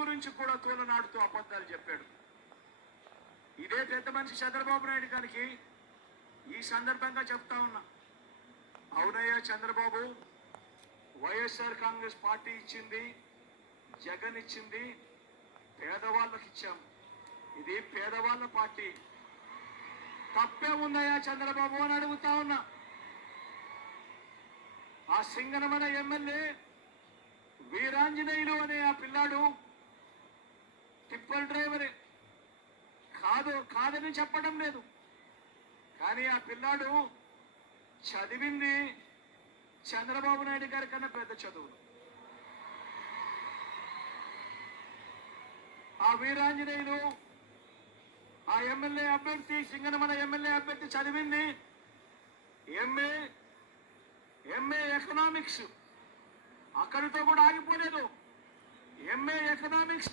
గురించి కూడా తోలనాడుతూ అబద్ధాలు చెప్పాడు. ఇదే పెద్ద మనిషి చంద్రబాబు నాయుడు గారికి ఈ సందర్భంగా చెప్తా ఉన్నా. అవునయ్య చంద్రబాబు వైఎస్ఆర్ కాంగ్రెస్ పార్టీ ఇచ్చింది జగన్ ఇచ్చింది పేదవాళ్ళకి ఇచ్చాం. ఇది పేదవాళ్ళ పార్టీ. తప్పే ఉందయ్యా చంద్రబాబు అని అడుగుతా ఉన్నా. ఆ సింగనమన ఎమ్మెల్యే వీరాంజనేయులు అనే ఆ పిల్లాడు టిప్పర్ డ్రైవరే. కాదు కాదని చెప్పడం లేదు. కానీ ఆ పిల్లాడు చదివింది చంద్రబాబు నాయుడు గారి కన్నా పెద్ద చదువులు ఆ వీరాంజనేయులు ఆ ఎమ్మెల్యే అభ్యర్థి సింగనమల ఎమ్మెల్యే అభ్యర్థి చదివింది. MA MA economics. అక్కడితో కూడా ఆగిపోలేదు. MA economics.